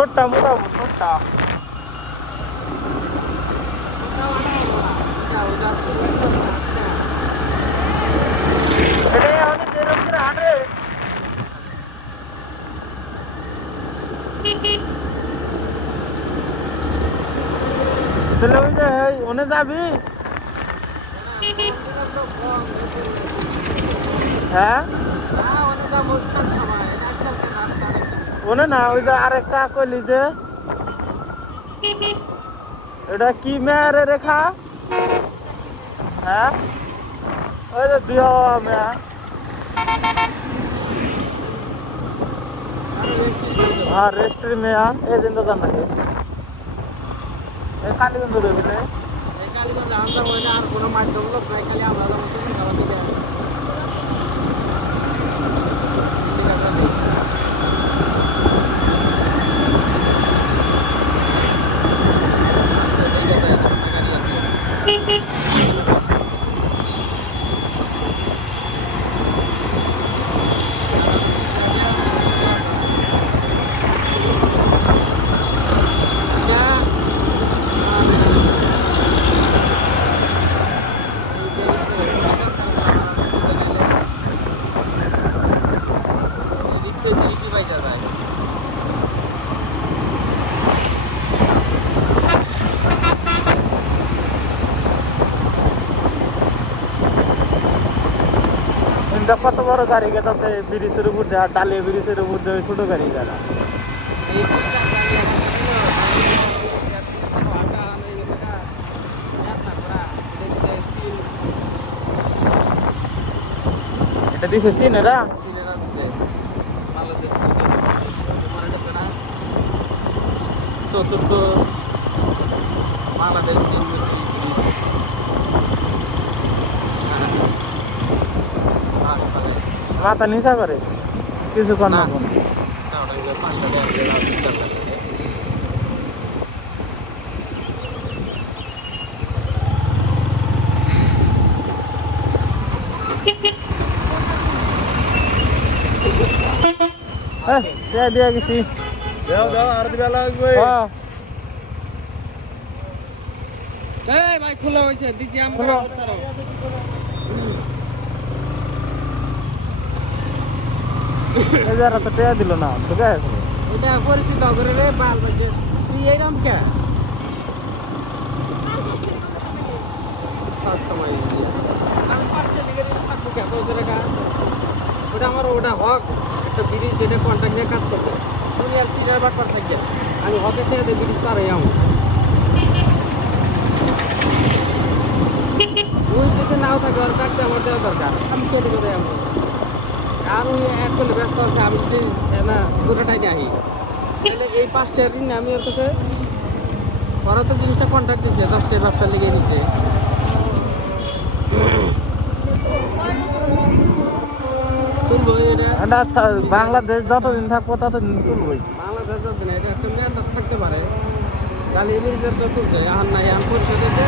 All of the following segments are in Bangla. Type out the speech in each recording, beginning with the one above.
ছোটটা মোটামুটি ছোটটা এটাই অনেক যেরকম করে হাঁটে তাহলে ওই যে ওনে যাবি হ্যাঁ ওনে না ওই যে আরেকটা কইলি যে এটা কি মেয়ারে রেখা হ্যাঁ ওই যে বিয়া মেয়া हाँ रेस्ट्री में यार ये दिन तो करना है ये काली बंद हो गई है ये काली बंद आंदा हो ना और कोनो मार दो लोग नहीं खाली आवाज आवाज तो करा दे কত বড় গাড়ি গেছে ব্রিজের উপর দিয়ে আর ডালিয়া ব্রিজের উপর দিয়ে ছোট গাড়ি গেল এটা দিছে সিন এরা চতুর্থ বাংলাদেশ চীন মাথা নিচা করে কিছু কর না দিয়ে গেছি আর দিবা লাগবে ভাই খোলা হয়েছে দিছি আমরা এজারা তো টেয়া দিল না ঠিক আছে এটা পরিচিত করে রে বাল বাজে তুই এই নাম কে ওটা আমার ওটা হক একটা ব্রিজ যেটা কন্ট্রাক্ট নিয়ে কাজ করছে তুমি আর সিটার বাটপার থাকবে আমি হকের চেয়ে ব্রিজ পার হয়ে যাবো ওই যদি নাও থাকে আর কাটতে আমার দেওয়া দরকার আমি কেটে করে যাবো আর ওই এক করলে ব্যস্ত আছে আমি যদি না গোটাটাই যাই তাহলে এই 5টা ঋণ আমি ওর কাছে ওরা তো জিনিসটা কন্ট্রাক্ট দিচ্ছে 10টার ব্যবসা লেগে নিছে তুলবো এটা বাংলাদেশ যতদিন থাকবো ততদিন তুলবই বাংলাদেশ যতদিন এটা একটা মেয়াদ থাকতে পারে তাহলে এই ব্রিজের তো তুলছে আর নাই আমি পরিশোধ হয়েছে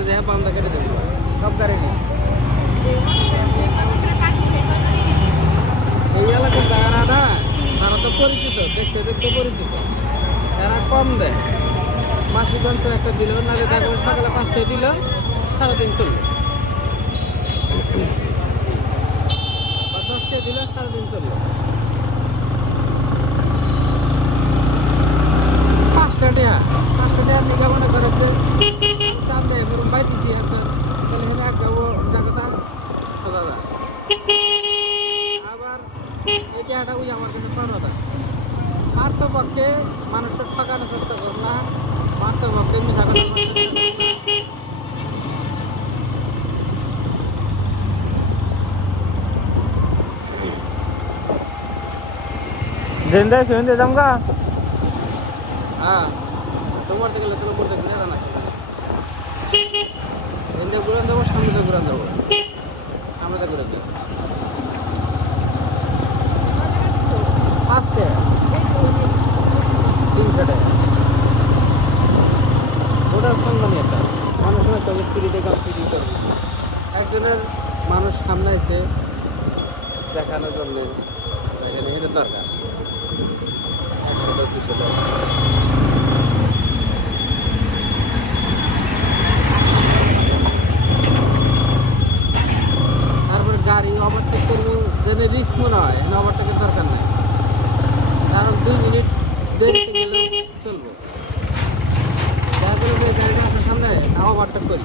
ওই জায়গায় পামটা কেটে দেবে সব গাড়ি নেই এই এলাকার জায়গারা না তারা তো পরিচিত দেখতে দেখতে পরিচিত এরা কম দেয় মাসিক অঞ্চল একটা দিল নাহলে দেখা সকালে 5টায় দিল 3:30 চললো বা 10টায় দিল 3:30 চললো 5টা নিকা মনে করে যে চান দেয় গরম পাইতেছি একটা তাহলে হেনে একটা ও জায়গাটা সোজা যায় আবার এই জায়গাটা ওই আমার কাছে পারোটা মারতো পক্ষে মানুষের ঠকানোর চেষ্টা কর না মারতো পক্ষে মিশা কথা জিন্দা শুনতে যামগা হ্যাঁ তোমার দিকে লোকের উপর দেখলে জানা জিন্দা ঘুরান যাবো সামনে তো ঘুরান যাবো আমরা তো ঘুরে যাবো 5টে 300 টাকা ওটার সঙ্গে একটা মানুষের চোখে চুরিতে গাম চুরি করে একজনের মানুষ সামনে আছে দেখানোর জন্য এখানে এটা দরকার 100-200 টাকা। তারপরে গাড়ি ওভারটেক করবো যেন রিস্ক মনে হয় এখানে ওভারটেকের দরকার নেই, কারণ 2 মিনিট দেরিতে গেলেও চলবো। তারপরে যে গাড়িটা আসার সামনে তা ওভারটেক করি,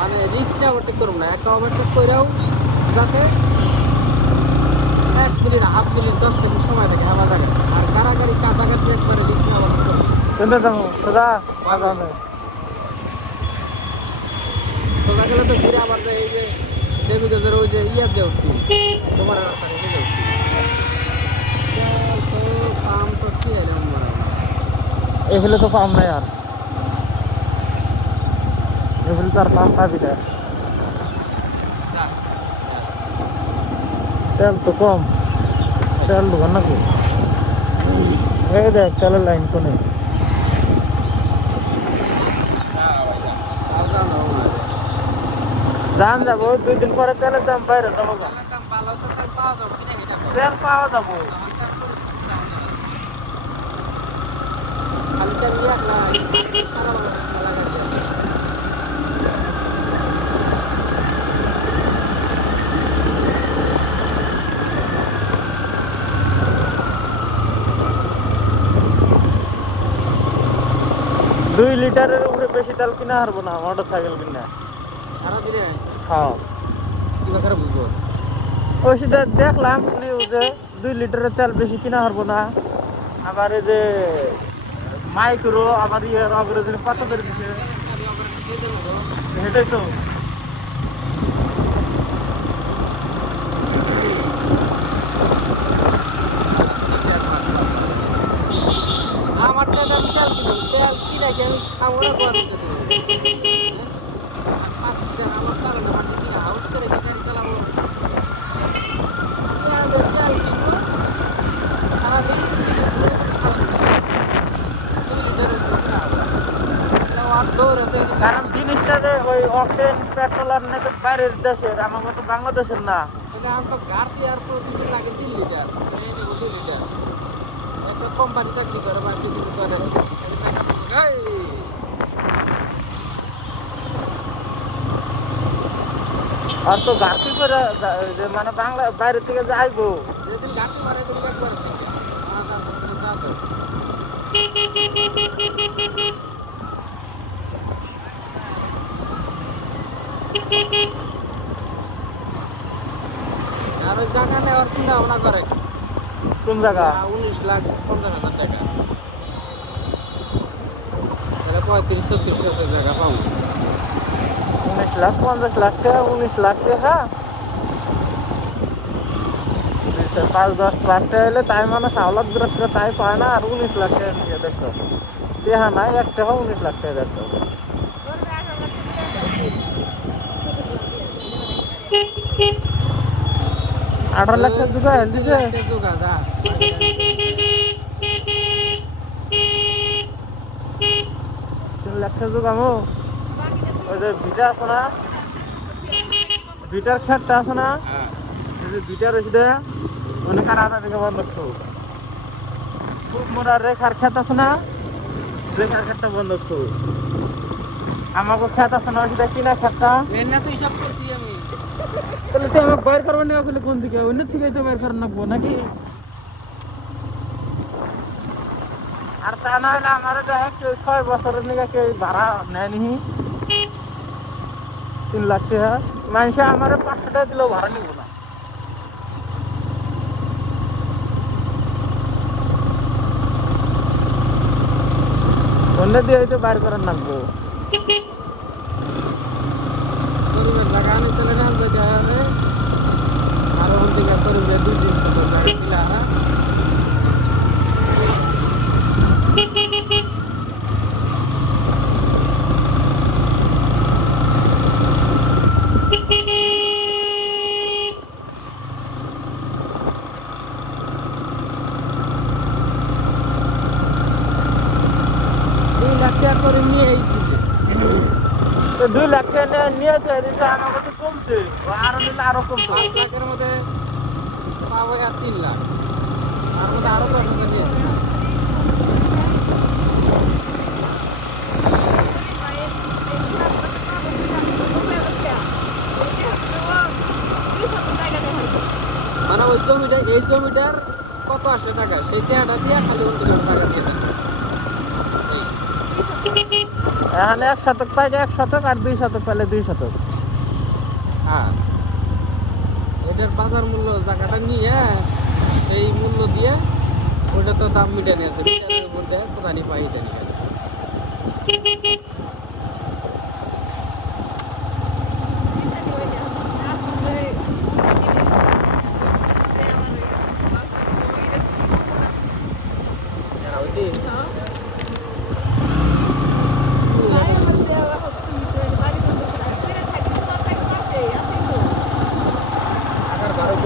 মানে রিক্সটা ওভারটেক করবো না, একটা ওভারটেক করেও যাতে 1 মিনিট 1/2 মিনিট 10 সেকেন্ড সময় থাকে আমার জায়গায়। আর কারাগারি কাছাকাছি একবারে রিক্স না ওভারটেক করবো। সোজা গেলে তো ঘুরে আবার এই যে দেবী গজের ওই যে ইয়ার যে উঠছি তোমার পাম তো কি এগুলো তো পাম না यार, এগুলো তো আর পাম পাবি না, তেল তো কম, তেল দোকান নাকি এই দেখ তেলের লাইন কোনে দাম যাবো 2 দিন পরে তেলের দাম বাইরে যাবো, তেল পাওয়া যাবো। খালিটা ইয়া না দুই লিটারের উপরে বেশি তেল কিনা হারবো না মোটর সাইকেল কিনা। সারা দিনে হ্যাঁ কি বাকারে বুঝবো ওই সেটা দেখলাম নিউজে 2 লিটারের তেল বেশি কিনা হারবো না। আবার এই যে মাইক্রো আবার ইয়ের অগ্রজনে কত করে দিচ্ছে সেটাই তো। আমার টাকা আমি তেল কিনবো, তেল কিনে কি আমি খাবো না গোয়া দিতে দেবো 5 লিটার আমার চালানো মানে কি হাউস করে কি গাড়ি চালাবো, তেল কিনবো সারাদিন কারণ জিনিসটা যে ওই অকটেন পেট্রোল আর না বাইরের দেশের, আমার মতো বাংলাদেশের না। এটা তো গাড়ি আর প্রতিদিন লাগে 3 লিটার, 2 লিটার। একটা কোম্পানি চাকরি করে বা কিছু করে আর তো গাড়ি করে যে মানে বাংলা বাইরে থেকে যে আইবো যেদিন গাড়ি মারে তুমি একবার আর ওই জায়গা নেওয়ার চিন্তা ভাবনা করে। কোন জায়গা? 19,50,000 টাকা, তাহলে 35-36 জায়গা পাবো। 19,50,000 টাকা, 19 লাখ টাকা, 5-10 লাখ টাকা হলে তাই মানে 6 লাখ টাকা তাই পায় না। আর 19 লাখ টাকা নিয়ে দেখো টেহা নাই, 1 টাকা 19 লাখ টাকা দেখো। 18 লাখ টাকা দুটো দিছে 3 লাখ টাকা জোগামো। ওই যে ভিটা আছে না, ভিটার ক্ষেতটা আছে না, এই যে ভিটা রয়েছে অনেক আধা থেকে বন্ধ করতো। খুব মোটা রেখার ক্ষেত আছে না, রেখার ক্ষেতটা বন্ধ করতো। আমাকে ক্ষেত আছে না, সেটা কিনা ক্ষেতটা তো হিসাব করছি আমি। তাহলে তো আমাকে বাইর করবেন না, ওখানে কোন দিকে অন্য থেকে তো বাইর করার নাকবো নাকি? আর তা না হলে আমার কেউ 6 বছরের নিয়ে কেউ ভাড়া নেয়নি 3 লাখ টাকা। মানুষে আমার 500 টাকা দিলেও ভাড়া নিব না। অন্য দিয়ে হয়তো বাইর করার নাকবো। গরিবের জায়গা আনি চলে না জায়গা আর ওখান থেকে গরিবের 2-300 জায়গা দিলা করে নিয়ে এইছি। তো 2 লাখ নিয়েছে এদিকে আমার কাছে কমছে ও আরো নিলে আরো কমতো 5 লাখের মধ্যে পাবো আর 3 লাখ, তার মধ্যে আরো 10,000 নিয়েছে। মানে ওই জমিটা, এই জমিটার কত আসে টাকা, সেই টাকাটা দিয়ে খালি অন্য টাকা দিয়ে দেন। এখানে 1 শতক পাইলে 1 শতক আর 2 শতক পাইলে 2 শতক। হ্যাঁ, এটার বাজার মূল্য জায়গাটা নিয়ে সেই মূল্য দিয়ে ওটা তো দাম মিটানি আছে, মিটানের উপর দেয় কোথানি পাই জানি।